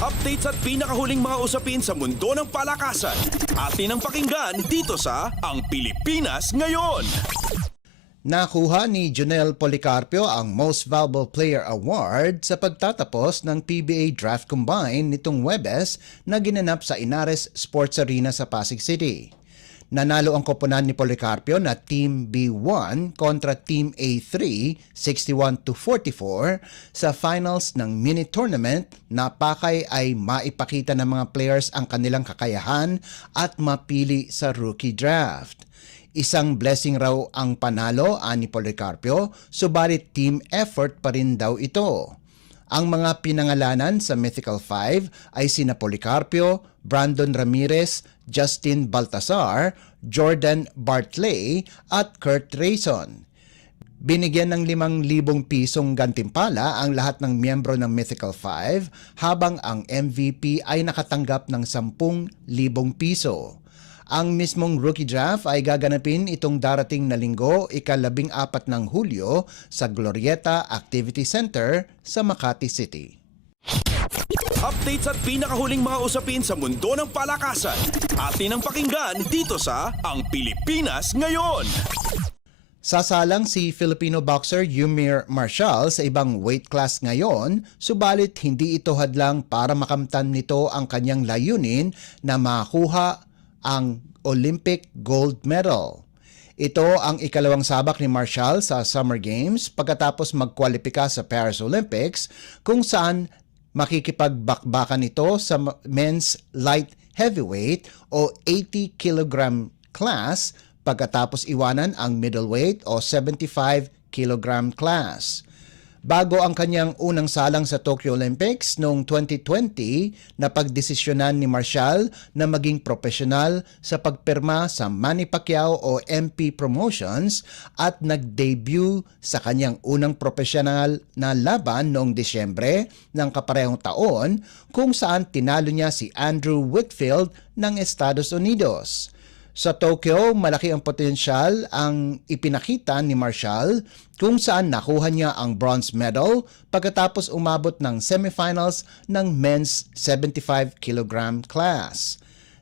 Updates at pinakahuling mga usapin sa mundo ng palakasan. Atin ang pakinggan dito sa Ang Pilipinas Ngayon. Nakuha ni Jonel Policarpio ang Most Valuable Player Award sa pagtatapos ng PBA Draft Combine nitong Huwebes na ginanap sa Inares Sports Arena sa Pasig City. Nanalo ang koponan ni Policarpio na Team B1 kontra Team A3 61-44 sa finals ng mini tournament na pakay ay maipakita ng mga players ang kanilang kakayahan at mapili sa rookie draft. Isang blessing raw ang panalo ani Policarpio, subalit team effort pa rin daw ito. Ang mga pinangalanan sa Mythical Five ay sina Policarpio, Brandon Ramirez, Justin Baltasar, Jordan Bartley at Kurt Rayson. Binigyan ng 5,000 pisong gantimpala ang lahat ng miyembro ng Mythical Five habang ang MVP ay nakatanggap ng 10,000 piso. Ang mismong rookie draft ay gaganapin itong darating na linggo, ika-14 ng Hulyo sa Glorieta Activity Center sa Makati City. Updates at pinakahuling mga usapin sa mundo ng palakasan. Atin ang pakinggan dito sa Ang Pilipinas Ngayon. Sasalang si Filipino boxer Yumir Marshall sa ibang weight class ngayon, subalit hindi ito hadlang para makamtan nito ang kanyang layunin na makuha ang Olympic gold medal. Ito ang ikalawang sabak ni Marshall sa Summer Games pagkatapos magkwalipika sa Paris Olympics kung saan makikipagbakbakan ito sa men's light heavyweight o 80 kg class pagkatapos iwanan ang middleweight o 75 kg class. Bago ang kanyang unang salang sa Tokyo Olympics noong 2020, napagdesisyonan ni Marshall na maging profesional sa pagpirma sa Manny Pacquiao o MP Promotions at nag-debut sa kanyang unang profesional na laban noong Disyembre ng kaparehong taon kung saan tinalo niya si Andrew Whitfield ng Estados Unidos. Sa Tokyo, malaki ang potensyal ang ipinakita ni Marshall kung saan nakuha niya ang bronze medal pagkatapos umabot ng semifinals ng men's 75 kg class.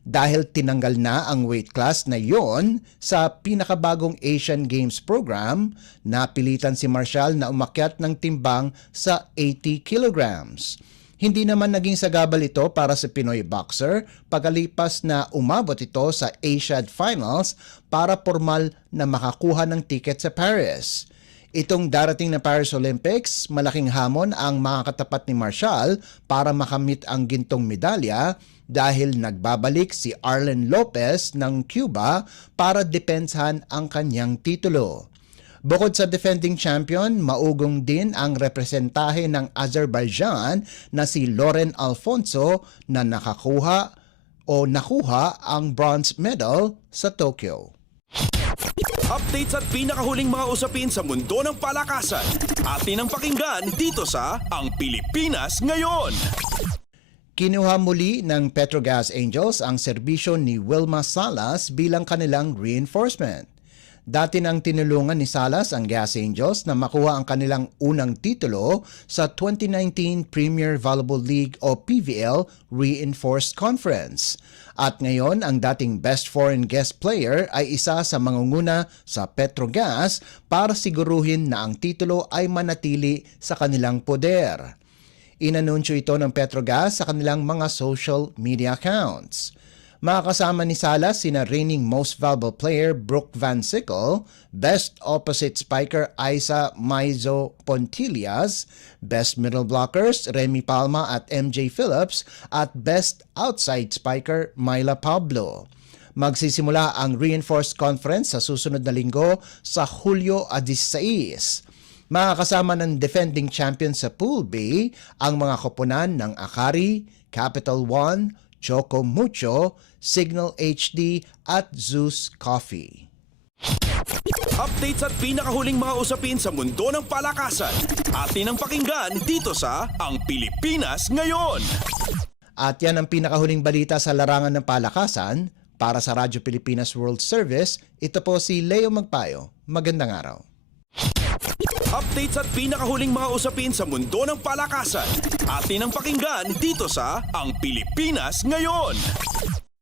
Dahil tinanggal na ang weight class na yon sa pinakabagong Asian Games program, napilitan si Marshall na umakyat ng timbang sa 80 kilograms. Hindi naman naging sagabal ito para sa Pinoy boxer pagkalipas na umabot ito sa Asiad Finals para formal na makakuha ng tiket sa Paris. Itong darating na Paris Olympics, malaking hamon ang mga katapat ni Marshall para makamit ang gintong medalya dahil nagbabalik si Arlen Lopez ng Cuba para depensahan ang kanyang titulo. Bukod sa defending champion, maugong din ang representahe ng Azerbaijan na si Loren Alfonso na nakuha ang bronze medal sa Tokyo. Updates at pinakahuling mga usapin sa mundo ng palakasan. Atin ang pakinggan dito sa Ang Pilipinas Ngayon. Kinuha muli ng Petrogas Angels ang serbisyo ni Wilma Salas bilang kanilang reinforcement. Dati nang tinulungan ni Salas ang Gas Angels na makuha ang kanilang unang titulo sa 2019 Premier Volleyball League o PVL Reinforced Conference. At ngayon, ang dating best foreign guest player ay isa sa mangunguna sa Petrogas para siguruhin na ang titulo ay manatili sa kanilang poder. Inanunsyo ito ng Petrogas sa kanilang mga social media accounts. Makakasama ni Salas sina reigning Most Valuable Player Brooke Van Sickle, Best Opposite Spiker Isa Maizo Pontillas, Best Middle Blockers Remy Palma at MJ Phillips, at Best Outside Spiker Myla Pablo. Magsisimula ang Reinforced Conference sa susunod na linggo sa Hulyo 16. Makakasama ng defending champion sa Pool B ang mga koponan ng Akari, Capital One, Choco Mucho, Signal HD at Zeus Coffee. Updates at pinakahuling mga usapin sa mundo ng palakasan. Atin ang pakinggan dito sa Ang Pilipinas Ngayon. At yan ang pinakahuling balita sa larangan ng palakasan. Para sa Radyo Pilipinas World Service, ito po si Leo Magpayo. Magandang araw. Updates at pinakahuling mga usapin sa mundo ng palakasan. Atin ang pakinggan dito sa Ang Pilipinas Ngayon.